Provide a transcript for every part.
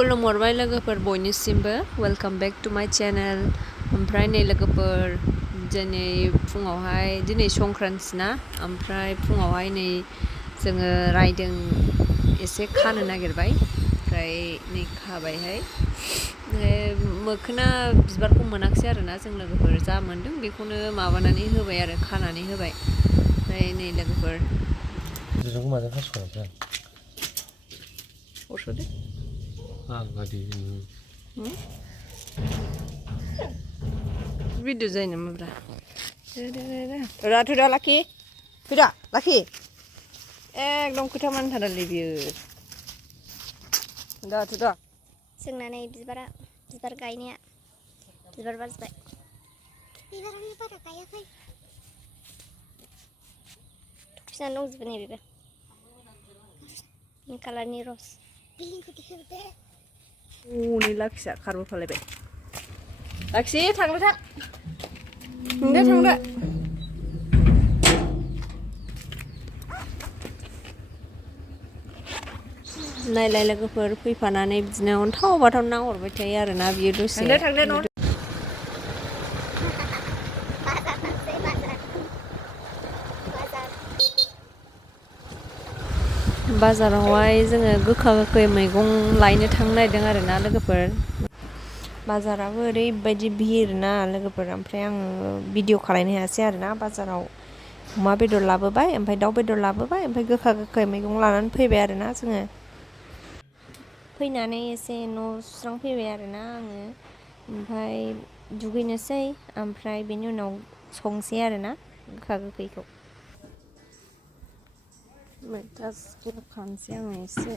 खुलुमहरबाय लोगोफोर बयनिसिमबो welcome back to माय channel. ओमफ्राय नै लोगोफोर दिनै संक्रान्ति ना, ओमफ्राय फुङावहाय नै जोङो रायदों एसे खानो नागिरबाय, ओमफ्राय नै खाबायहाय। मोखोना बिबारखौ मोनाखिसै आरोना जों लोगोफोर, जा मोन्दों बेखौनो माबानानै होबाय आरो खानानै होबाय। ओमफ्राय नै लोगोफोर हरस'दो भिडिअ जायो नामाब्रा? थुदा लाखि, थुदा लाखि, एकदम खोथा मानिथारालै बियो। थुदा जोंना बिबार गायनाया बिबार बारबाय। बिबारानो बारा गायाखै, थफिनानै दंजोबो नै बेबो पिंक कालारनि रस। बिल्डिंखौ देखायहरदो। नै लाखिया खारबोफालायबाय। लाखि थांदो थां, थांदो। नायलाय लोगोफोर फैफानानै बिदिनो अन्थाव बाथाव नाहरबाय थायो आरोना बियो दसे। बाजारावहाय जोङो गोखा गोखै मैगं लायनो थांनो नागिरदों आरोना लोगोफोर। बाजाराबो ओरैबायदि भिर ना लोगोफोर, ओमफ्राय आङो भिडिअ खालायनो हायासै आरोना। बाजाराव अमा बेदर लाबोबाय, ओमफ्राय दाउ बेदर लाबोबाय, ओमफ्राय गोखा गोखै मैगं लानानै फैबाय आरोना जोङो। फैनानै एसे न' सुस्रांफैबाय आरोना आङो, ओमफ्राय दुगैनोसै, ओमफ्राय बेनि उनाव संसै आरोना गोखा गोखैखौ। मैथा सिख्लेबखानोसै आङो एसे।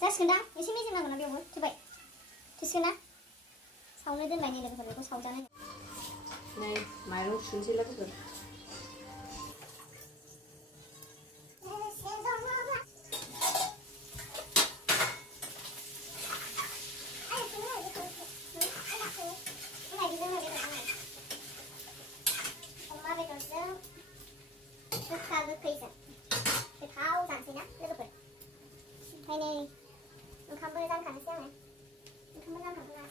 जासिगोनदां, एसे मेजेम नांगोन ना बेयावबो। थोबाय, थोसिगोन ना? सावनो दोनबाय नै लोगोफोर, बेखौ सावजानाय। नै माइरं सुनोसै लोगोफोर। अमा बेदरजों गोखा गोखैजों गोथाव जानोसै ना लोगोफोर। ओमफ्राय नै ओंखामबो जानखानोसै आङो। ओंखामबो जानखानोसै।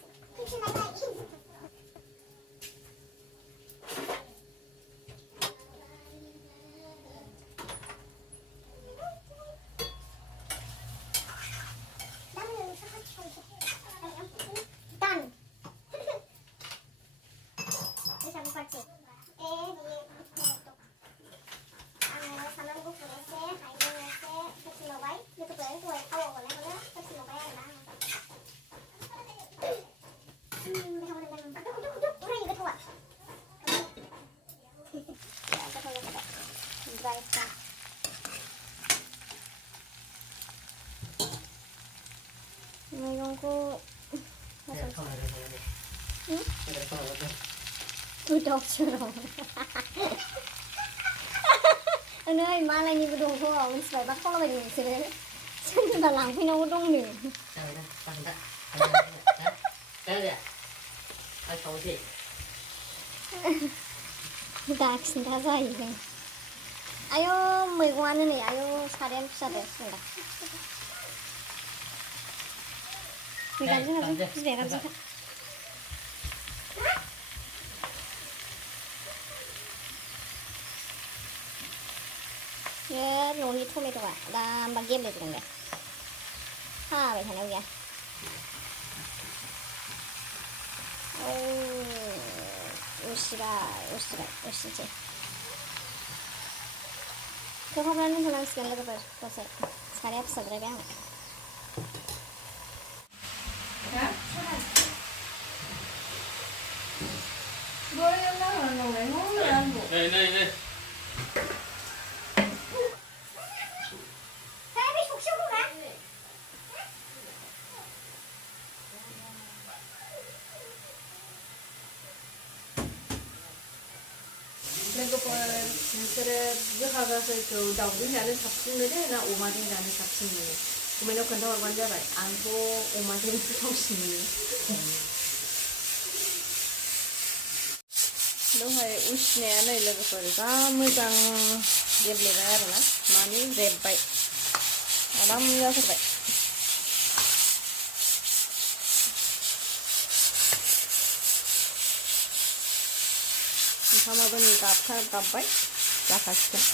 मैगंखौ नै मालायनिबो दंथ' मिथिबाय, मा खालामबायदों नोंसोरो? सोरनिबा लांफैनांगौ दंनो। दा खिन्था जाहैदों। आयौ मैगङानो नै, आयौ सारायानो फिसादो संदा। बिमाया गाबजोखा। न'नि टमेट'आ दा होमबा गेब्लेगोन दे। हाबाय थानायाव गैया उसिनोसै खोबहाबनानै दोनथ'नांसिगोन लोगोफोर दसे साराया फिसाद्रायबाय आंना लोगोफोर नोंसोरो गोखा गोखैखौ दाउजों जानो साबसिन मोनो ना अमाजों जानो साबसिन मोनो कमेन्टआव खोन्थाहरबानो जाबाय आंथ' अमाजों गोथावसिन मोनो दहाय उसिनाया नै लोगोफोर जा मोजां गेब्लेबाय आरोना माने रेबबाय आराम जाथारबाय ओंखामाबो नै गाबबाय जाखासिगोन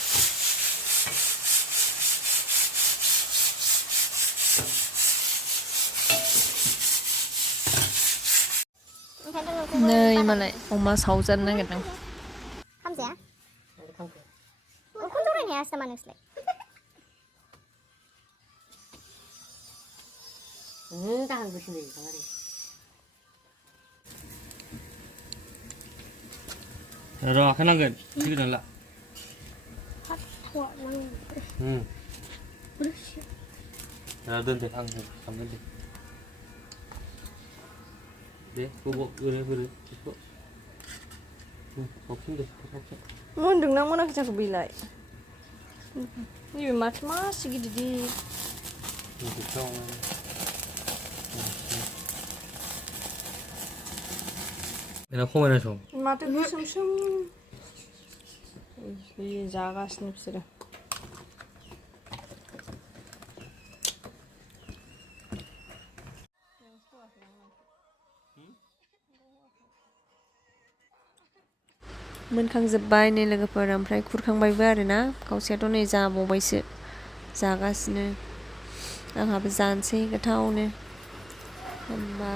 नै मालाय अमा सावजानो नागिरदों हामजाया उखुम जरायनो हायासै नामा नोंसोरलाय दाहां गोसोम जायो आरो र' आखाय नांगोन फैगोन ला दोनदो आं खालामगोन दे गोबाव ओरै बेखौ सावफिनदो मोनदोंना मोनाखै जाखो बेलाय नैबे माथो मासे गिदिर बेना खमायनासो माथो गोसोमसोम जागासिनो बिसोरो मोनखांजोब्बाय नै लोगोफोर ओमफ्राय खुरखांबायबो आरोना खावसेयाथ' नै जाबावबायसो जागासिनो आंहाबो जानोसै गोथावनो होमबा